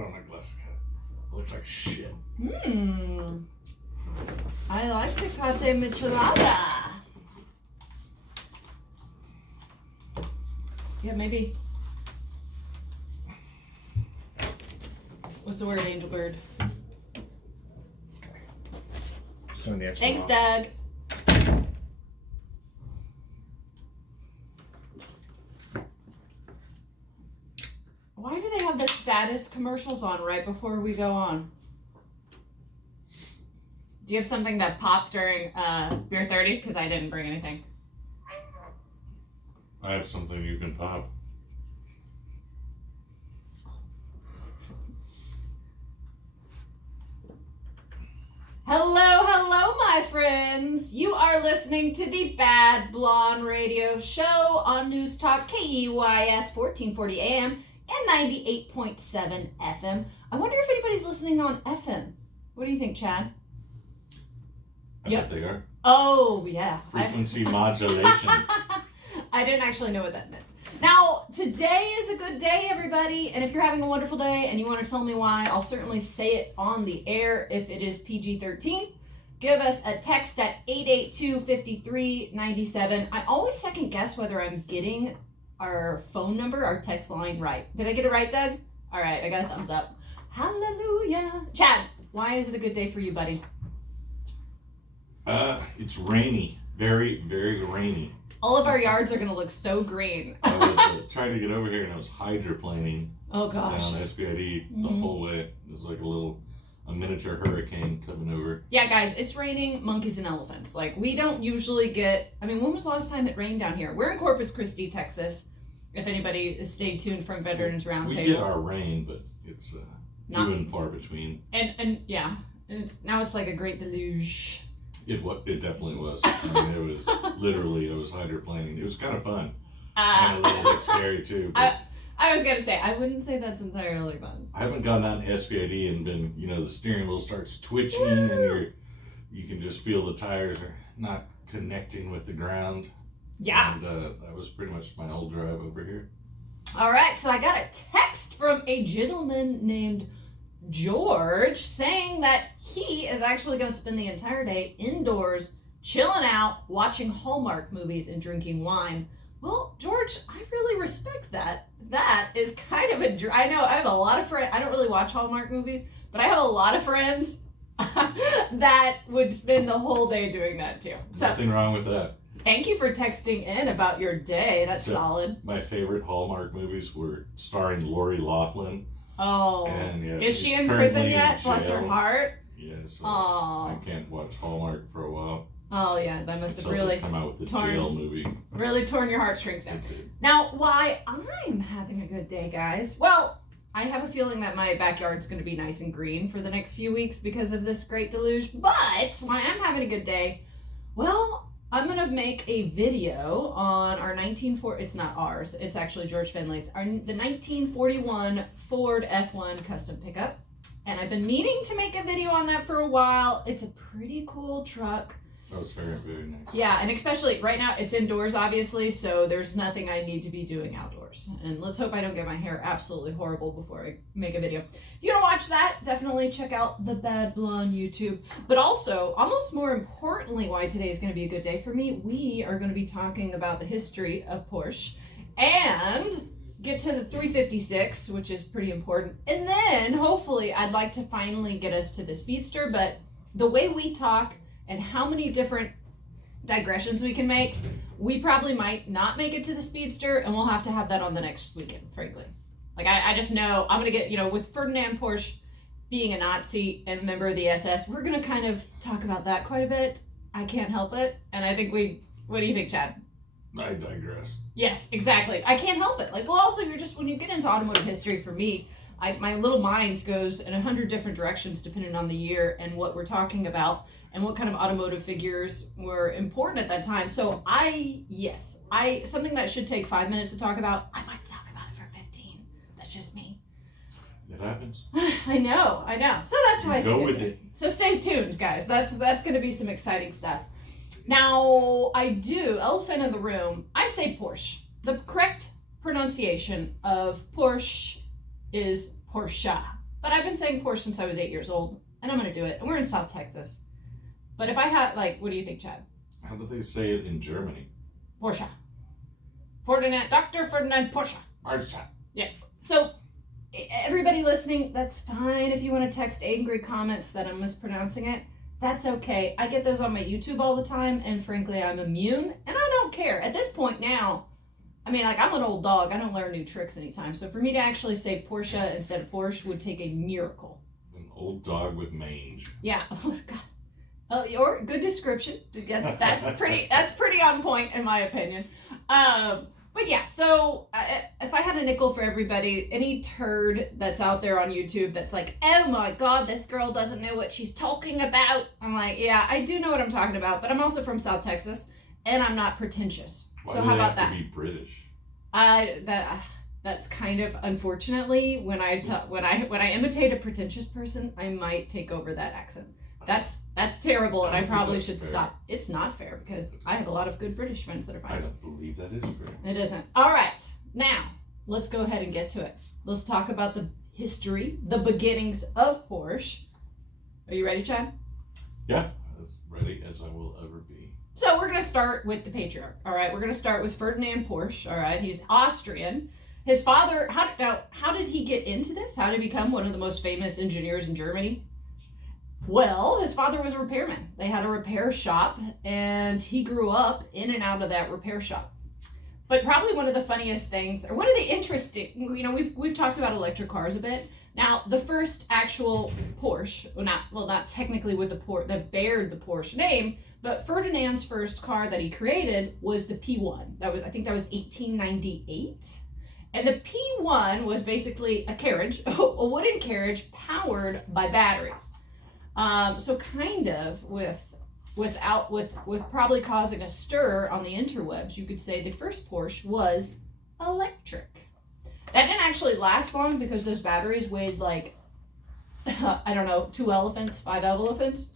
put on my glasses. It looks like shit. I like Tecate Michelada. Yeah, maybe. What's the word, Angel Bird? Okay. Just on the extra Thanks, off. Doug. Why do they have the saddest commercials on right before we go on? Do you have something to pop during Beer 30? Because I didn't bring anything. I have something you can pop. Hello, my friends. You are listening to the Bad Blonde Radio Show on News Talk KEYS 1440 AM and 98.7 FM. I wonder if anybody's listening on FM. What do you think, Chad? I bet they are. Oh, yeah. Frequency modulation. I didn't actually know what that meant. Now, today is a good day, everybody, and if you're having a wonderful day and you want to tell me why, I'll certainly say it on the air if it is PG-13. Give us a text at 882-5397. I always second guess whether I'm getting our phone number, our text line right. Did I get it right, Doug? All right, I got a thumbs up. Hallelujah. Chad, why is it a good day for you, buddy? It's rainy. Very, very rainy. All of our yards are going to look so green. I was trying to get over here and I was hydroplaning Oh, gosh. down SBID the whole way. It was like a miniature hurricane coming over. Yeah, guys, it's raining monkeys and elephants. Like, we don't usually get... I mean, when was the last time it rained down here? We're in Corpus Christi, Texas. If anybody is stayed tuned from Veterans Roundtable. We get our rain, but it's few and far between. And yeah, now it's like a great deluge. It definitely was. I mean, it was literally, I was hydroplaning. It was kind of fun. And a little bit scary too. I was going to say, I wouldn't say that's entirely fun. I haven't gone down SVID and been, the steering wheel starts twitching and you can just feel the tires are not connecting with the ground. Yeah. And that was pretty much my whole drive over here. All right, so I got a text from a gentleman named George saying that he is actually going to spend the entire day indoors, chilling out, watching Hallmark movies and drinking wine. Well, George, I really respect that. That is kind of I know I have a lot of friends. I don't really watch Hallmark movies, but I have a lot of friends that would spend the whole day doing that too. So, nothing wrong with that. Thank you for texting in about your day. That's solid. My favorite Hallmark movies were starring Lori Loughlin. Oh, and, yeah, is she in prison yet? In Bless her heart. Yes. Yeah, so oh. I can't watch Hallmark for a while. Oh yeah, that must have really come out with the jail movie. Really torn your heartstrings out. Now, why I'm having a good day, guys? Well, I have a feeling that my backyard's going to be nice and green for the next few weeks because of this great deluge. But why I'm having a good day? Well, I'm going to make a video on our it's not ours, it's actually George Finley's, the 1941 Ford F1 custom pickup. And I've been meaning to make a video on that for a while. It's a pretty cool truck. That was very, very nice. Yeah, and especially right now it's indoors, obviously, so there's nothing I need to be doing outdoors. And let's hope I don't get my hair absolutely horrible before I make a video. If you want to watch that, definitely check out the Bad Blonde YouTube. But also, almost more importantly, why today is going to be a good day for me, we are going to be talking about the history of Porsche and get to the 356, which is pretty important. And then, hopefully, I'd like to finally get us to the Speedster, but the way we talk and how many different digressions we can make, we probably might not make it to the Speedster, and we'll have to have that on the next weekend, frankly. Like, I just know I'm going to get, with Ferdinand Porsche being a Nazi and a member of the SS, we're going to kind of talk about that quite a bit. I can't help it. And I think what do you think, Chad? I digress. Yes, exactly. I can't help it. Like, well, also, when you get into automotive history, for me, my little mind goes in 100 different directions depending on the year and what we're talking about and what kind of automotive figures were important at that time. So something that should take 5 minutes to talk about, I might talk about it for 15. That's just me. It happens. I know. So that's why it's go good with day. it. So stay tuned, guys. That's going to be some exciting stuff. Now, elephant in the room, I say Porsche. The correct pronunciation of Porsche is Porsche. But I've been saying Porsche since I was 8 years old, and I'm going to do it. And we're in South Texas. But if I had, like, what do you think, Chad? How do they say it in Germany? Porsche. Dr. Ferdinand Porsche. Porsche. Yeah. So, everybody listening, that's fine if you want to text angry comments that I'm mispronouncing it. That's okay. I get those on my YouTube all the time, and frankly, I'm immune, and I don't care. At this point now, I mean, like, I'm an old dog. I don't learn new tricks anytime. So for me to actually say Porsche instead of Porsche would take a miracle. An old dog with mange. Yeah. Oh, God. Your good description. That's pretty on point in my opinion. But yeah, so if I had a nickel for everybody, any turd that's out there on YouTube that's like, oh my God, this girl doesn't know what she's talking about. I'm like, yeah, I do know what I'm talking about, but I'm also from South Texas, and I'm not pretentious. Why so do how they about have that? to be British? That's kind of unfortunately when I imitate a pretentious person, I might take over that accent. That's terrible, and I probably should stop. It's not fair because I have a lot of good British friends that are fine. I don't believe that is fair. It isn't. All right, now let's go ahead and get to it. Let's talk about the history, the beginnings of Porsche. Are you ready, Chad? Yeah, as ready as I will ever be. So we're going to start with the patriarch. All right, we're going to start with Ferdinand Porsche. All right, he's Austrian. His father. How did he get into this? How did he become one of the most famous engineers in Germany? Well, his father was a repairman. They had a repair shop, and he grew up in and out of that repair shop. But probably one of the funniest things, or one of the interesting, we've talked about electric cars a bit. Now, the first actual Porsche, not technically with that bared the Porsche name, but Ferdinand's first car that he created was the P1. I think that was 1898. And the P1 was basically a carriage, a wooden carriage powered by batteries. So kind of with probably causing a stir on the interwebs, you could say the first Porsche was electric. That didn't actually last long because those batteries weighed like, I don't know, 2 elephants, 5 elephants.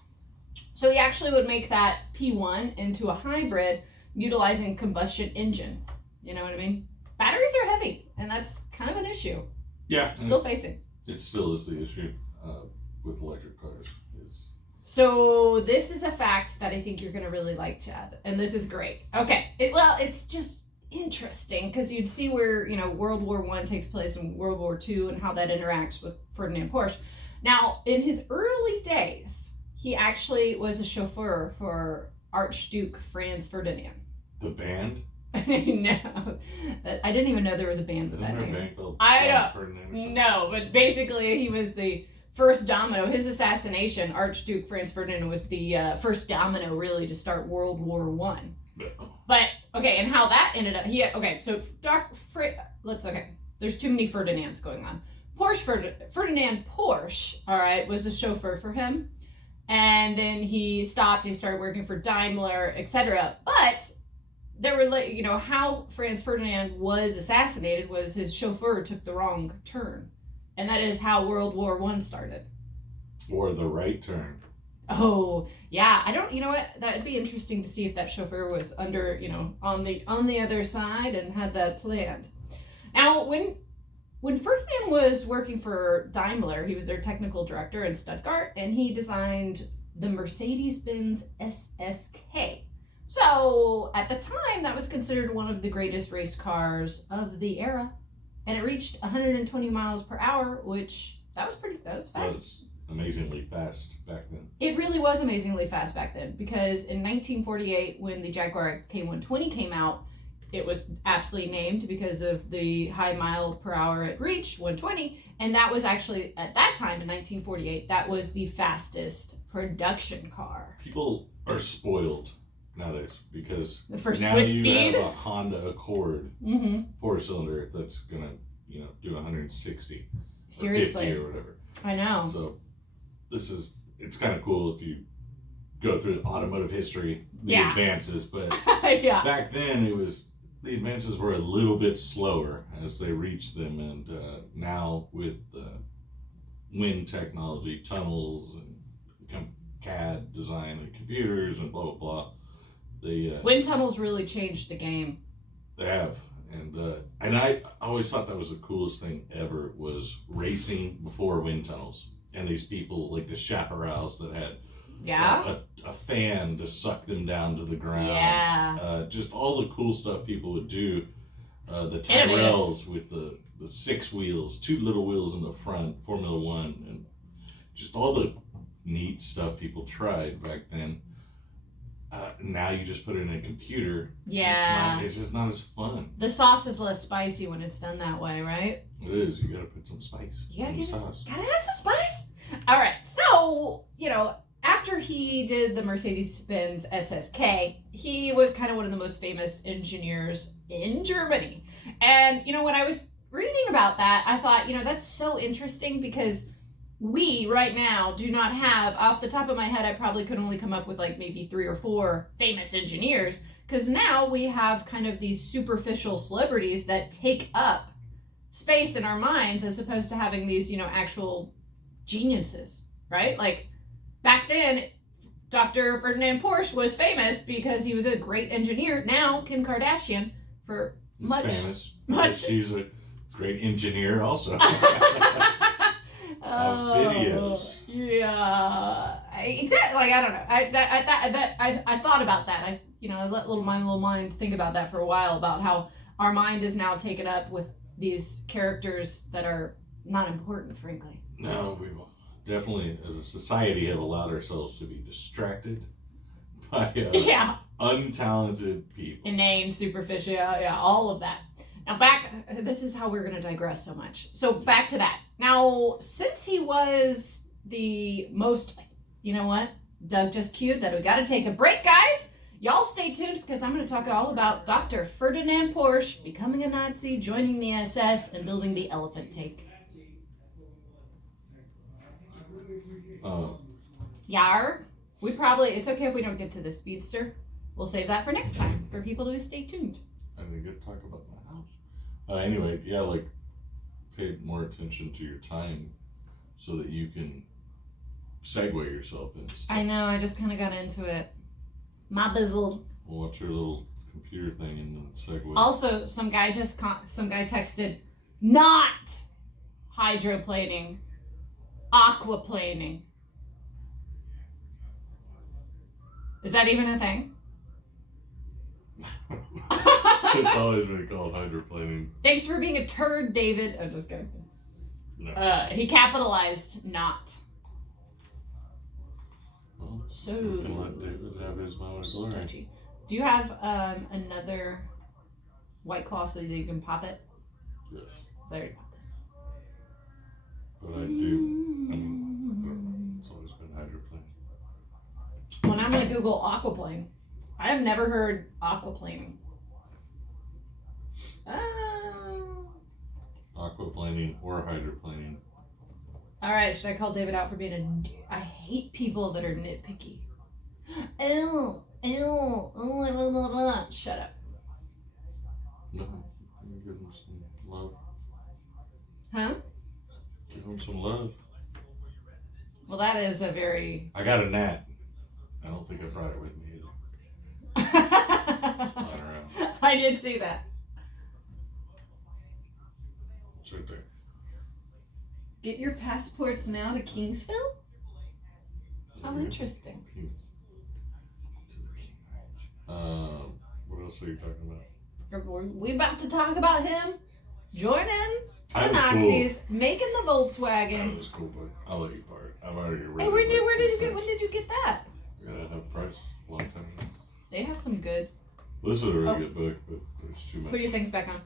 So he actually would make that P1 into a hybrid utilizing combustion engine. You know what I mean? Batteries are heavy, and that's kind of an issue. Yeah. Still facing. It still is the issue with electric cars. So this is a fact that I think you're going to really like, Chad. And this is great. Okay. It's just interesting because you'd see where, World War I takes place and World War II and how that interacts with Ferdinand Porsche. Now, in his early days, he actually was a chauffeur for Archduke Franz Ferdinand. The band? No. I didn't even know there was a band with that name. Isn't there a band called I Ferdinand? don't. No, but basically he was the first domino. His assassination, Archduke Franz Ferdinand, was the first domino really to start World War I. But okay, and how that ended up? There's too many Ferdinands going on. Ferdinand Porsche, all right, was a chauffeur for him, and then he stopped. He started working for Daimler, etc. But there were, how Franz Ferdinand was assassinated was his chauffeur took the wrong turn. And that is how World War I started. Or the right turn. Oh, yeah. I don't, you know what? That'd be interesting to see if that chauffeur was under, on the other side and had that planned. Now, when Ferdinand was working for Daimler, he was their technical director in Stuttgart, and he designed the Mercedes-Benz SSK. So, at the time, that was considered one of the greatest race cars of the era. And it reached 120 miles per hour, which that was fast. That was amazingly fast back then. It really was amazingly fast back then because in 1948, when the Jaguar XK120 came out, it was aptly named because of the high mile per hour it reached, 120. And that was actually, at that time in 1948, that was the fastest production car. People are spoiled nowadays because for now Swiss you speed? have a Honda Accord 4-cylinder that's gonna do 160 Seriously. or 50 or whatever. I know. So it's kind of cool if you go through automotive history, the advances, but yeah. back then the advances were a little bit slower as they reached them, and now with wind technology, tunnels, and CAD design and computers and blah blah blah. Wind tunnels really changed the game. They have, And I always thought that was the coolest thing ever, was racing before wind tunnels. And these people, like the chaparrals that had a fan to suck them down to the ground. Yeah. Just all the cool stuff people would do. The Tyrrells with the 6 wheels, 2 little wheels in the front, Formula One, and just all the neat stuff people tried back then. Now you just put it in a computer. Yeah. It's just not as fun. The sauce is less spicy when it's done that way, right? It is. You gotta put some spice. You gotta have some spice. All right. So, after he did the Mercedes-Benz SSK, he was kind of one of the most famous engineers in Germany. And, when I was reading about that, I thought, that's so interesting, because we right now do not have, off the top of my head, I probably could only come up with like maybe 3 or 4 famous engineers, because now we have kind of these superficial celebrities that take up space in our minds, as opposed to having these, actual geniuses, right? Like back then, Dr. Ferdinand Porsche was famous because he was a great engineer. Now Kim Kardashian, for famous. She's a great engineer also. Videos. Yeah, exactly. Like, I don't know. I thought about that. I let my little mind think about that for a while, about how our mind is now taken up with these characters that are not important, frankly. No, we definitely, as a society, have allowed ourselves to be distracted by untalented people. Inane, superficial, all of that. Now this is how we're going to digress so much. So back to that. Now, since he was the most, you know what? Doug just cued that we got to take a break, guys. Y'all stay tuned, because I'm going to talk all about Dr. Ferdinand Porsche becoming a Nazi, joining the SS, and building the elephant tank. It's okay if we don't get to the Speedster. We'll save that for next time, for people to stay tuned. And we get to talk about my house. Anyway, pay more attention to your time so that you can segue yourself in. I know, I just kind of got into it. My bizzle. Well, what's your little computer thing and then segue? Also, some guy texted, not hydroplaning, aquaplaning. Is that even a thing? It's always been called hydroplaning. Thanks for being a turd, David. I'm just kidding. No. He capitalized not. Well, so we can let David have his moment of glory. Touchy. Do you have another White Claw so that you can pop it? Yes. Because I already popped this. But I do. It's always been hydroplaning. Well, now I'm going to Google aquaplane. I have never heard aquaplaning. Aquaplaning or hydroplaning. Alright, should I call David out for being I hate people that are nitpicky. Shut up. No, you give him some love. Huh? Give him some love. Well, that is a very... I got a gnat. I don't think I brought it with me either. Flying around. I did see that. It's right there. Get your passports now to Kingsville? How interesting. What else are you talking about? We about to talk about him joining the That was Nazis, making the Volkswagen. That was cool, but I'll let you part. I've already read Hey, when did you get that? I gotta have price a long time ago. They have some good. Well, this was a really good book, but there's too much. Put your things back on.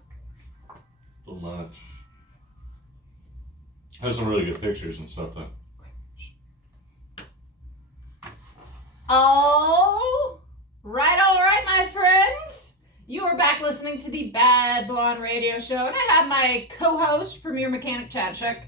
So much. Has some really good pictures and stuff, though. All right, my friends. You are back listening to the Bad Blonde Radio Show, and I have my co-host, Premier Mechanic Chadchuk,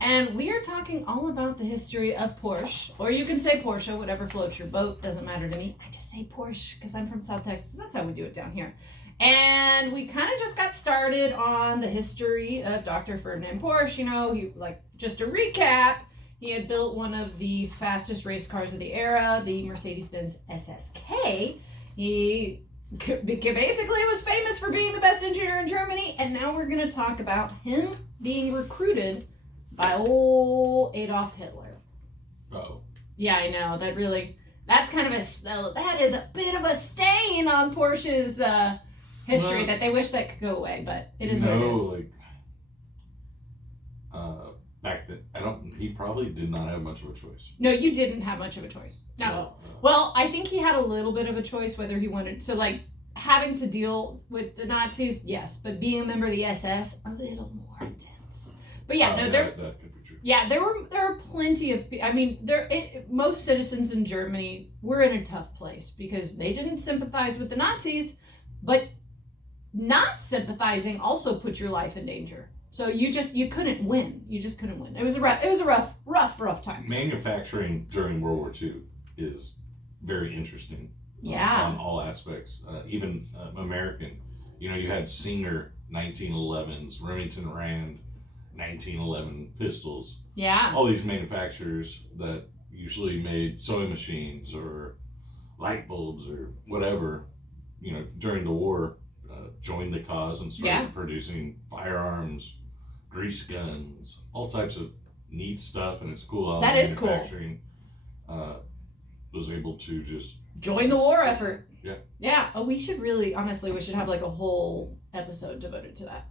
and we are talking all about the history of Porsche, or you can say Porsche, whatever floats your boat, doesn't matter to me. I just say Porsche because I'm from South Texas. That's how we do it down here. And we kind of just got started on the history of Dr. Ferdinand Porsche. Just to recap, he had built one of the fastest race cars of the era, the Mercedes-Benz SSK. He basically was famous for being the best engineer in Germany, and now we're going to talk about him being recruited by old Adolf Hitler. Oh. Yeah, I know. That's kind of that is a bit of a stain on Porsche's history that they wish that could go away, but it is what it is. Like, back then, he probably did not have much of a choice. No, you didn't have much of a choice. No. Well, I think he had a little bit of a choice whether he wanted, so like having to deal with the Nazis, yes, but being a member of the SS, a little more intense. But yeah, that could be true. Yeah, there are plenty of, I mean, most citizens in Germany were in a tough place because they didn't sympathize with the Nazis, but not sympathizing also put your life in danger. So you couldn't win. You just couldn't win. It was a rough time. Manufacturing during World War II is very interesting. Yeah. On all aspects, even American. You know, you had Singer 1911s, Remington Rand 1911 pistols. Yeah. All these manufacturers that usually made sewing machines or light bulbs or whatever, you know, during the war, joined the cause and started producing firearms, grease guns, all types of neat stuff, and it's cool how that is manufacturing was able to just join the war effort. Yeah. Yeah. Oh, we should have like a whole episode devoted to that.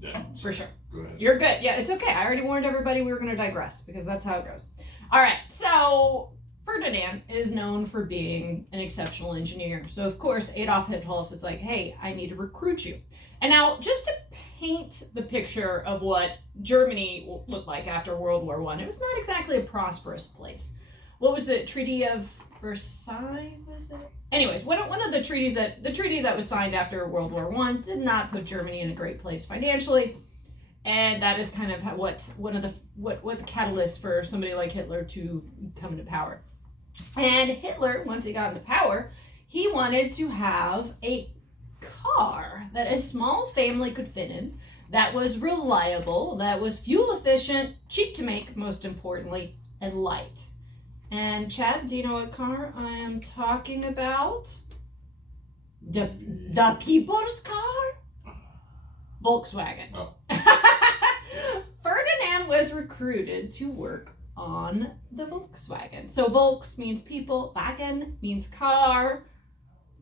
Yeah. For sure. Go ahead. You're good. Yeah, it's okay. I already warned everybody we were going to digress because that's how it goes. All right. So Ferdinand is known for being an exceptional engineer. So of course, Adolf Hitler is like, hey, I need to recruit you. And now just to paint the picture of what Germany looked like after World War I, it was not exactly a prosperous place. What was the Treaty of Versailles, was it? Anyways, one of the treaty that was signed after World War I did not put Germany in a great place financially, and that is kind of what the catalyst for somebody like Hitler to come into power. And Hitler, once he got into power, he wanted to have a car that a small family could fit in, that was reliable, that was fuel efficient, cheap to make, most importantly, and light. And Chad, do you know what car I am talking about? The people's car? Volkswagen. Oh. Ferdinand was recruited to work on the Volkswagen. So Volks means people, Wagen means car.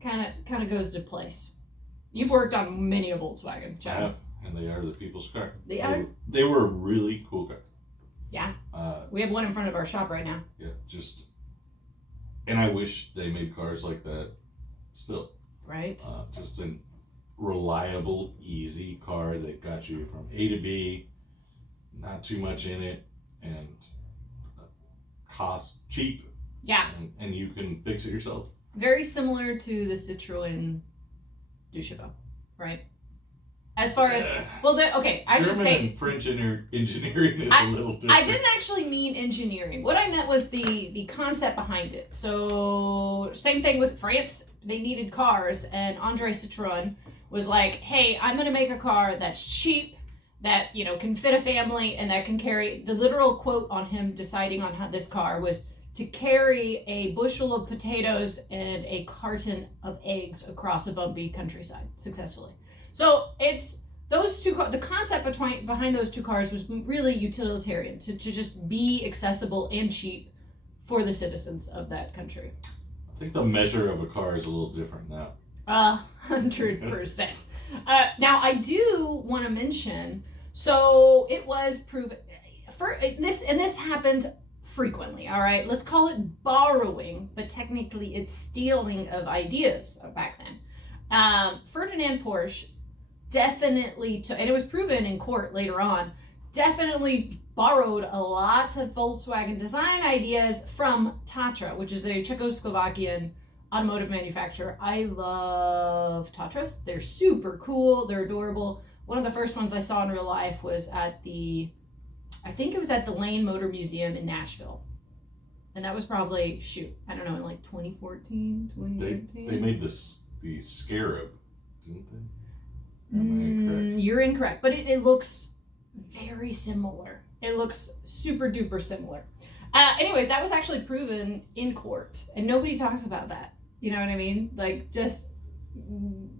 Kind of goes to place. You've worked on many a Volkswagen, Chad. I have, and they are the people's car. They were a really cool car. Yeah. We have one in front of our shop right now. Yeah, and I wish they made cars like that still. Right. Just a reliable, easy car that got you from A to B, not too much in it, and cost cheap. Yeah. And you can fix it yourself. Very similar to the Citroën Duchevaux, right? As far as, well, I should say... German and French engineering is a little different. I didn't actually mean engineering. What I meant was the concept behind it. So, same thing with France. They needed cars, and André Citroën was like, hey, I'm going to make a car that's cheap, that, can fit a family, and that can carry... The literal quote on him deciding on how this car was to carry a bushel of potatoes and a carton of eggs across a bumpy countryside successfully. So it's those two. The concept behind those two cars was really utilitarian to just be accessible and cheap for the citizens of that country. I think the measure of a car is a little different now. 100%. Now I do want to mention. So it was proven this happened frequently. All right, let's call it borrowing, but technically it's stealing of ideas back then. Ferdinand Porsche definitely took, and it was proven in court later on, definitely borrowed a lot of Volkswagen design ideas from Tatra, which is a Czechoslovakian automotive manufacturer. I love Tatras. They're super cool. They're adorable. One of the first ones I saw in real life was at I think it was at the Lane Motor Museum in Nashville. And that was probably, I don't know, in like 2014, 2013. They made the Scarab, didn't they? You're incorrect, but it looks very similar. It looks super duper similar. Anyways, that was actually proven in court, and nobody talks about that. You know what I mean? Like, just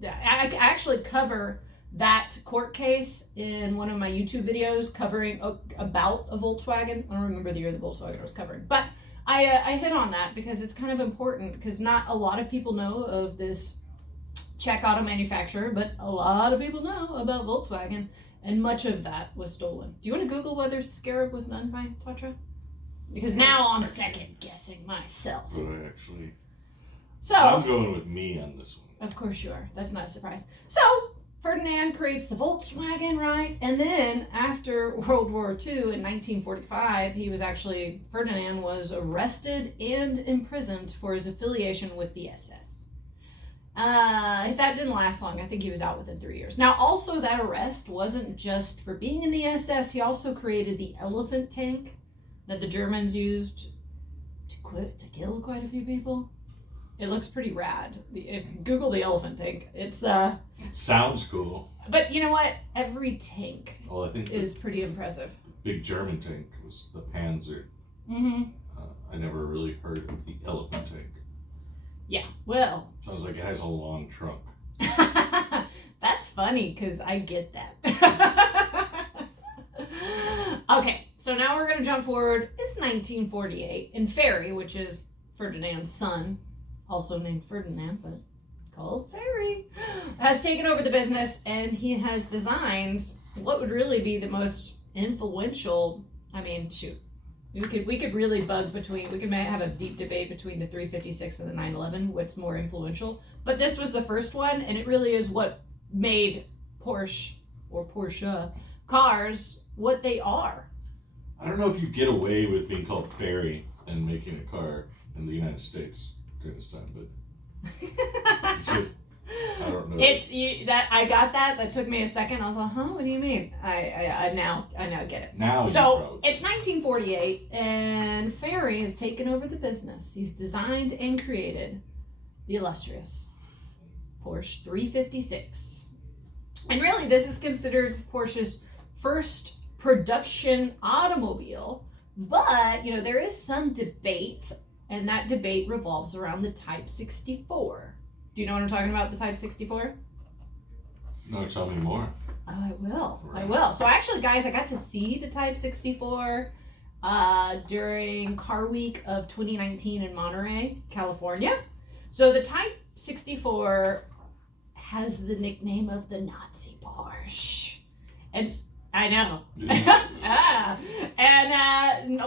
I actually cover that court case in one of my YouTube videos covering about a Volkswagen. I don't remember the year the Volkswagen I was covering, but I hit on that because it's kind of important, because not a lot of people know of this Czech auto manufacturer, but a lot of people know about Volkswagen, and much of that was stolen. Do you want to Google whether Scarab was done by Tatra? Because now I'm second guessing myself. But I actually... So... I'm going with me on this one. Of course you are. That's not a surprise. So, Ferdinand creates the Volkswagen, right? And then after World War II in 1945, Ferdinand was arrested and imprisoned for his affiliation with the SS. That didn't last long. I think he was out within 3 years. Now, also that arrest wasn't just for being in the SS. He also created the elephant tank that the Germans used to kill quite a few people. It looks pretty rad. Google the elephant tank. It sounds cool. But you know what? Every tank I think is pretty impressive. The big German tank was the Panzer. Mm-hmm. I never really heard of the elephant tank. Yeah, well. Sounds like it has a long trunk. That's funny, because I get that. Okay, so now we're going to jump forward. It's 1948, and Ferry, which is Ferdinand's son, also named Ferdinand, but called Ferry, has taken over the business, and he has designed what would really be the most influential, we could really we could have a deep debate between the 356 and the 911, what's more influential, but this was the first one, and it really is what made Porsche cars what they are. I don't know if you get away with being called Ferry and making a car in the United States during this time, but it's just, I don't know. I got that. That took me a second. I was like, huh? What do you mean? I now get it. Now so it's 1948, and Ferry has taken over the business. He's designed and created the illustrious Porsche 356, and really, this is considered Porsche's first production automobile. But there is some debate. And that debate revolves around the Type 64. Do you know what I'm talking about, the Type 64? No, tell me more. I will. Right. I will. So actually, guys, I got to see the Type 64 during Car Week of 2019 in Monterey, California. So the Type 64 has the nickname of the Nazi Porsche. And I know. And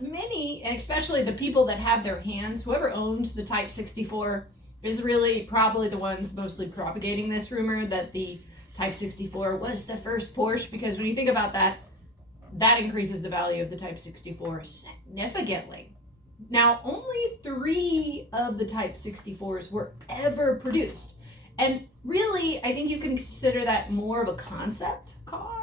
many, and especially the people that have their hands, whoever owns the Type 64 is really probably the ones mostly propagating this rumor that the Type 64 was the first Porsche, because when you think about that, that increases the value of the Type 64 significantly. Now, only 3 of the Type 64s were ever produced. And really, I think you can consider that more of a concept car.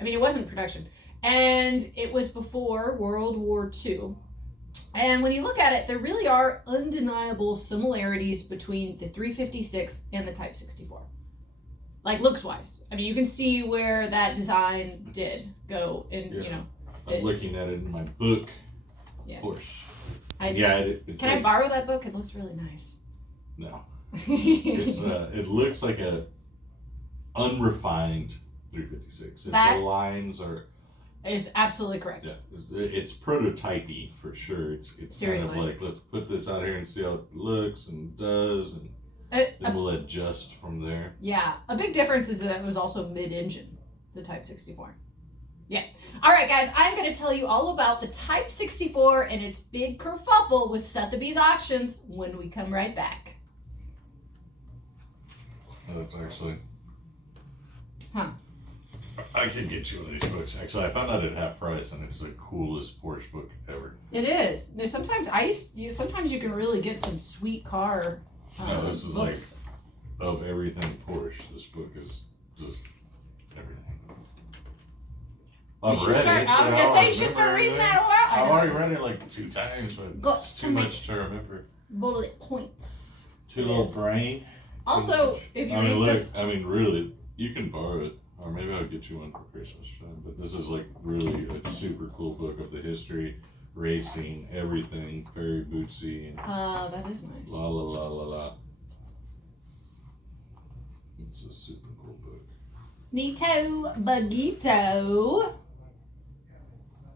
It wasn't production, and it was before World War II. And when you look at it, there really are undeniable similarities between the 356 and the Type 64, like looks wise. You can see where that design did go, and I'm looking at it in my book. Yeah. Porsche. Can I borrow that book? It looks really nice. No, it looks like a unrefined 356. The lines are... Is absolutely correct. Yeah, it's prototypey for sure. It's Seriously. kind of like, let's put this out here and see how it looks and does, and then we'll adjust from there. Yeah, a big difference is that it was also mid-engine, the Type 64. Yeah. All right, guys, I'm going to tell you all about the Type 64 and its big kerfuffle with Sotheby's auctions when we come right back. That's actually... Huh. I could get you one of these books. Actually, I found out at half price, and it's the coolest Porsche book ever. It is. Now, sometimes sometimes you can really get some sweet car this is books. Like, of everything Porsche, this book is just everything. I've read it. I was going to say, you should start reading that a while. I've already read it like 2 times, but it's too much to remember. Bullet points. Too little brain. Also, if you really, you can borrow it. Or maybe I'll get you one for Christmas. But this is like really a super cool book of the history, racing, everything, very bootsy. And that is nice. la la la la la. It's a super cool book. Neato Bagito.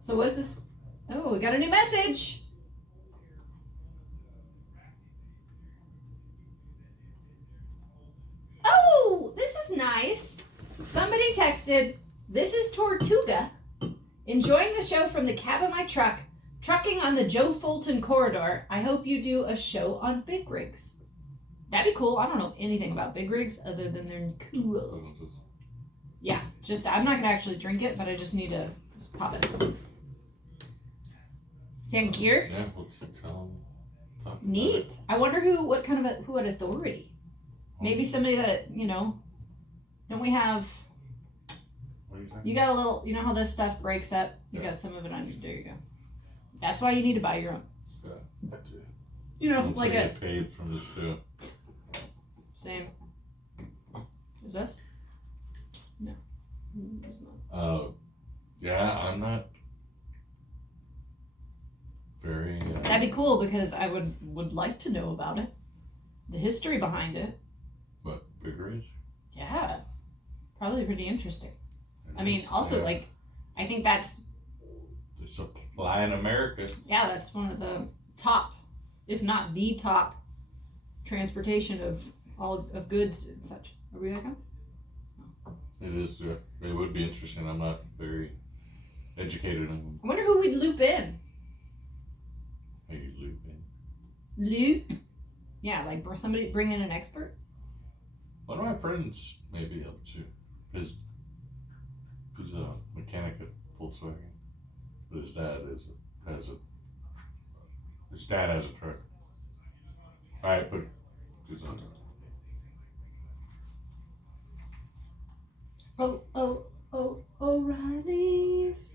So what's this? Oh, we got a new message. Oh, this is nice. Somebody texted, "This is Tortuga. Enjoying the show from the cab of my truck, trucking on the Joe Fulton corridor. I hope you do a show on big rigs." That'd be cool. I don't know anything about big rigs other than they're cool. Yeah, just I'm not gonna actually drink it, but I just need to just pop it. Thank you. Yeah, we'll tell them. Neat. I wonder who had authority. Maybe somebody that, don't we have, you got a little, you know how this stuff breaks up? You got some of it on your, there you go. That's why you need to buy your own. Yeah. Once like I get paid from the show. Same. Is this? No. It's not. Yeah, I'm not very... That'd be cool because I would like to know about it. The history behind it. What, big rigs? Yeah. Probably pretty interesting. I mean, also, I think that's... The supply in America. Yeah, that's one of the top, if not the top, transportation of all of goods and such. Are we back on? It is. It would be interesting. I'm not very educated on. I wonder who we'd loop in. How you loop in? Loop? Yeah, like somebody bring in an expert. One of my friends may be able to. He's a mechanic at Volkswagen. But his dad has a truck. Alright, but he's on it. O'Reilly's.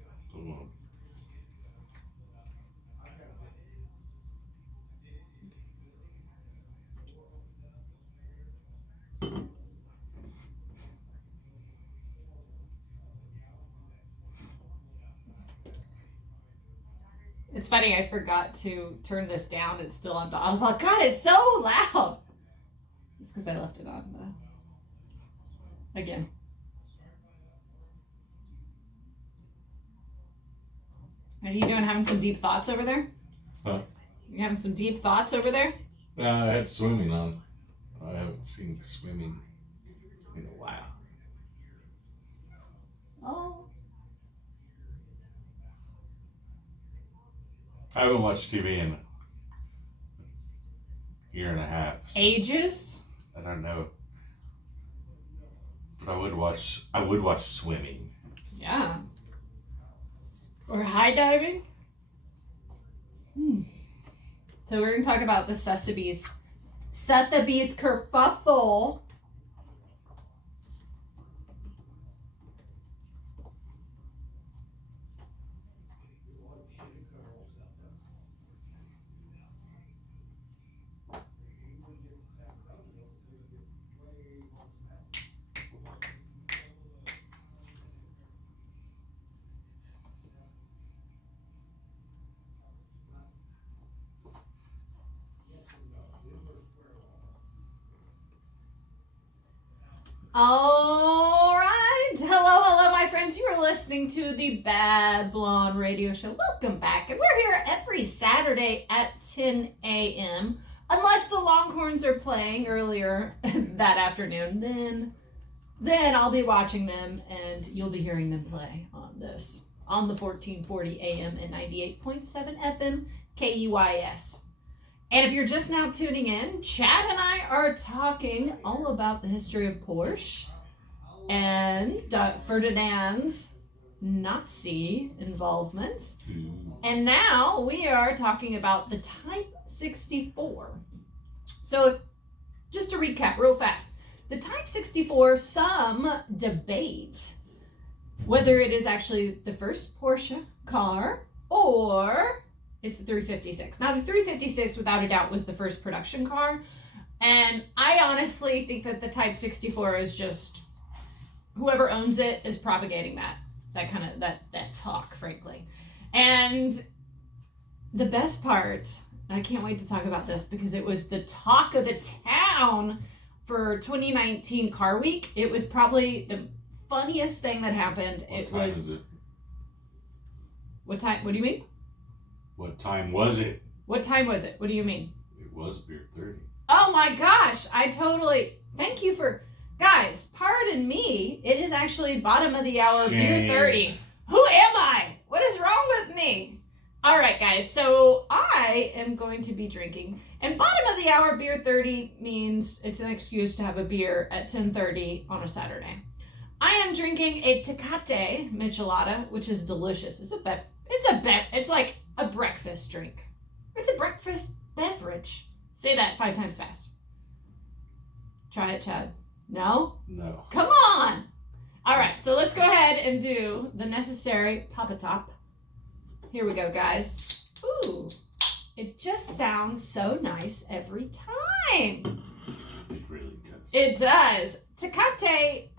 It's funny, I forgot to turn this down. It's still on. I was like, God, it's so loud. It's because I left it on again. What are you doing? Having some deep thoughts over there? Huh? You having some deep thoughts over there? Yeah, I had swimming on. I haven't seen swimming in a while. Oh. I haven't watched TV in a year and a half. So Ages? I don't know. But I would watch swimming. Yeah. Or high diving? So we're going to talk about the Sotheby's kerfuffle. All right. Hello, my friends. You are listening to the Bad Blonde Radio Show. Welcome back. And we're here every Saturday at 10 a.m. Unless the Longhorns are playing earlier that afternoon, then I'll be watching them and you'll be hearing them play on the 1440 AM and 98.7 FM KUIS. And if you're just now tuning in, Chad and I are talking all about the history of Porsche and Ferdinand's Nazi involvements. And now we are talking about the Type 64. So just to recap real fast, the Type 64, some debate whether it is actually the first Porsche car or it's the 356. Now, the 356, without a doubt, was the first production car. And I honestly think that the Type 64 is just, whoever owns it is propagating that talk, frankly. And the best part, I can't wait to talk about this because it was the talk of the town for 2019 Car Week. It was probably the funniest thing that happened. What time is it? What time? What do you mean? What time was it? What time was it? What do you mean? It was beer 30. Oh my gosh! Thank you for, guys. Pardon me. It is actually bottom of the hour beer 30. Who am I? What is wrong with me? All right, guys. So I am going to be drinking, and bottom of the hour beer 30 means it's an excuse to have a beer at 10:30 on a Saturday. I am drinking a Tecate Michelada, which is delicious. It's like a breakfast drink. It's a breakfast beverage. Say that 5 times fast. Try it, Chad. No? No. Come on! All right, so let's go ahead and do the necessary Papa Top. Here we go, guys. Ooh, it just sounds so nice every time. It really does. It does. Tecate,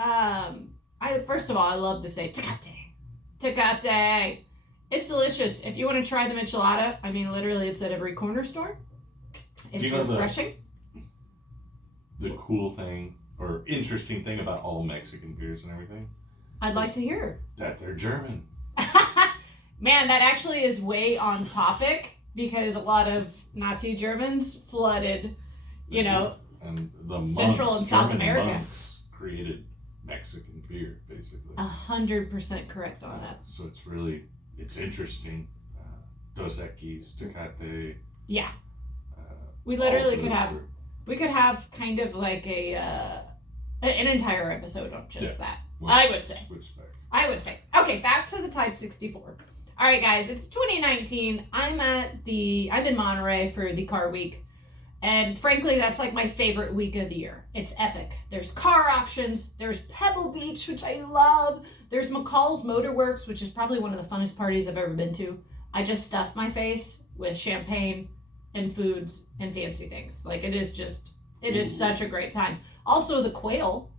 first of all, I love to say Tecate. Tecate. It's delicious. If you want to try the Michelada, I mean, literally, it's at every corner store. It's refreshing. The cool thing or interesting thing about all Mexican beers and everything? I'd like to hear. That they're German. Man, that actually is way on topic because a lot of Nazi Germans flooded, and the Central and South America. Monks created Mexican beer, basically. 100% correct on that. So it's interesting. Dos Equis, Tecate. Yeah. We literally could have... Were, We could have kind of like an entire episode on just that. Well, I would say. Respect. Okay, back to the Type 64. All right, guys, it's 2019. I'm in Monterey for the Car Week. And frankly, that's like my favorite week of the year. It's epic. There's car auctions. There's Pebble Beach, which I love. There's McCall's Motorworks, which is probably one of the funnest parties I've ever been to. I just stuff my face with champagne and foods and fancy things. Like it is such a great time. Also the Quail,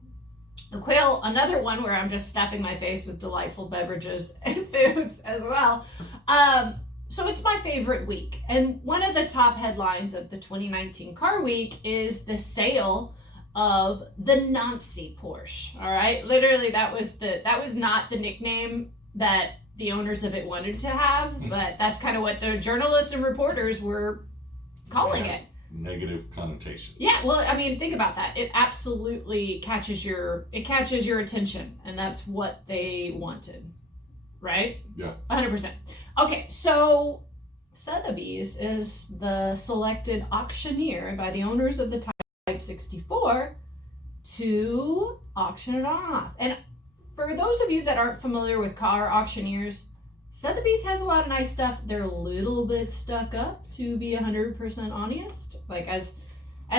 another one where I'm just stuffing my face with delightful beverages and foods as well. So it's my favorite week. And one of the top headlines of the 2019 Car Week is the sale of the Nazi Porsche. All right. Literally that was not the nickname that the owners of it wanted to have, but that's kind of what the journalists and reporters were calling it. Negative connotation. Yeah, well, I mean, think about that. It absolutely catches your attention, and that's what they wanted, right? Yeah. 100%. Okay, so Sotheby's is the selected auctioneer by the owners of the Type 64 to auction it off. And for those of you that aren't familiar with car auctioneers, Sotheby's has a lot of nice stuff. They're a little bit stuck up, to be 100% honest. Like as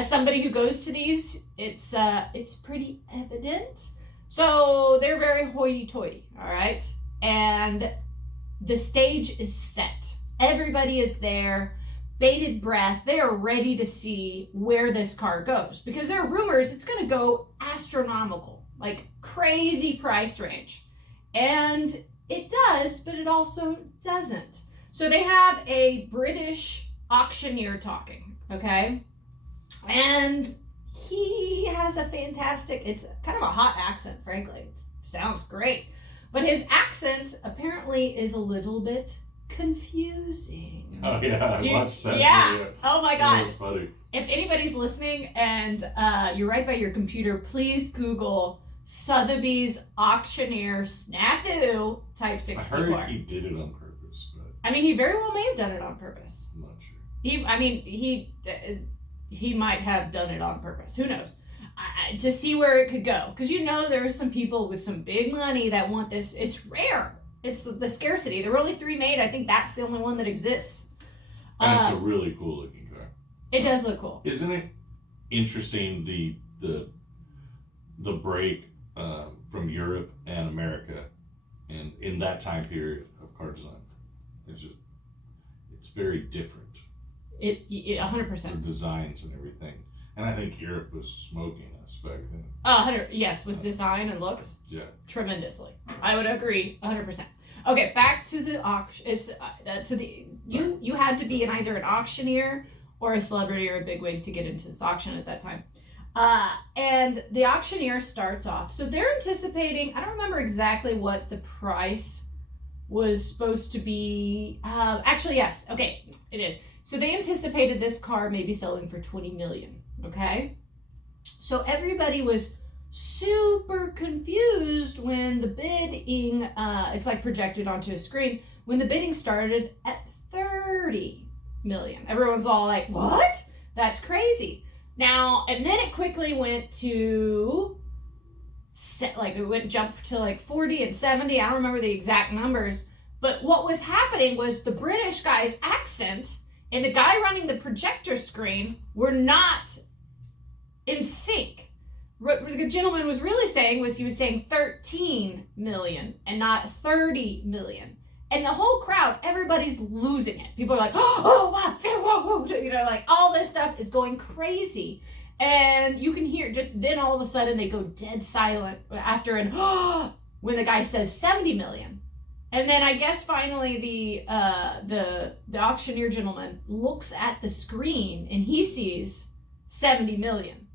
somebody who goes to these, it's pretty evident. So they're very hoity-toity, all right? And the stage is set. Everybody is there, bated breath. They are ready to see where this car goes because there are rumors it's going to go astronomical, like crazy price range. And it does, but it also doesn't. So they have a British auctioneer talking, okay? And he has it's kind of a hot accent, frankly. It sounds great. But his accent apparently is a little bit confusing. Oh, yeah, I watched that. Yeah. Video. Oh, my God. That was funny. If anybody's listening and you're right by your computer, please Google Sotheby's auctioneer snafu Type 64. I heard he did it on purpose, but I mean, he very well may have done it on purpose. I'm not sure. He might have done it on purpose. Who knows? To see where it could go, because there are some people with some big money that want this. It's rare. It's the scarcity. There were only 3 made. I think that's the only one that exists. And it's a really cool looking car. It does look cool. Isn't it interesting the break from Europe and America, and in that time period of car design? It's very different. It 100%. The designs and everything, and I think Europe was smoking us back then. 100, yes, with design and looks. Yeah. Tremendously. I would agree 100%. Okay, back to the auction. It's you had to be either an auctioneer or a celebrity or a bigwig to get into this auction at that time. And the auctioneer starts off. So they're anticipating, I don't remember exactly what the price was supposed to be. Actually, yes. Okay, it is. So they anticipated this car maybe selling for 20 million. Okay. So everybody was super confused when the bidding, it's like projected onto a screen, when the bidding started at 30 million. Everyone's all like, what? That's crazy. Now, and then it quickly went to, jumped to like 40 and 70. I don't remember the exact numbers. But what was happening was the British guy's accent and the guy running the projector screen were not in sync. What the gentleman was really saying was he was saying 13 million and not 30 million. And the whole crowd, everybody's losing it. People are like, oh, wow, whoa, you know, like all this stuff is going crazy. And you can hear just then all of a sudden they go dead silent after when the guy says 70 million. And then I guess finally the auctioneer gentleman looks at the screen and he sees 70 million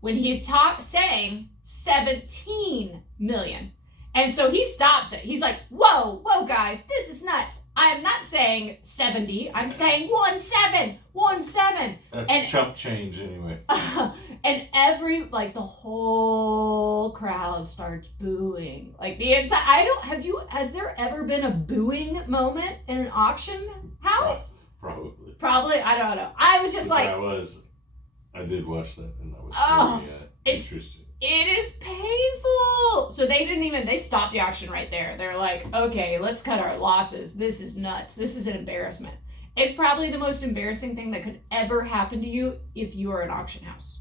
when he's saying 17 million. And so he stops it. He's like, whoa, guys, this is nuts. I'm not saying 70. I'm saying 17. That's chump change anyway. And the whole crowd starts booing. Like has there ever been a booing moment in an auction house? Probably. I don't know. I was just like. I did watch that and that was very interesting. It is painful. So they stopped the auction right there. They're like, okay, let's cut our losses. This is nuts. This is an embarrassment. It's probably the most embarrassing thing that could ever happen to you if you are an auction house.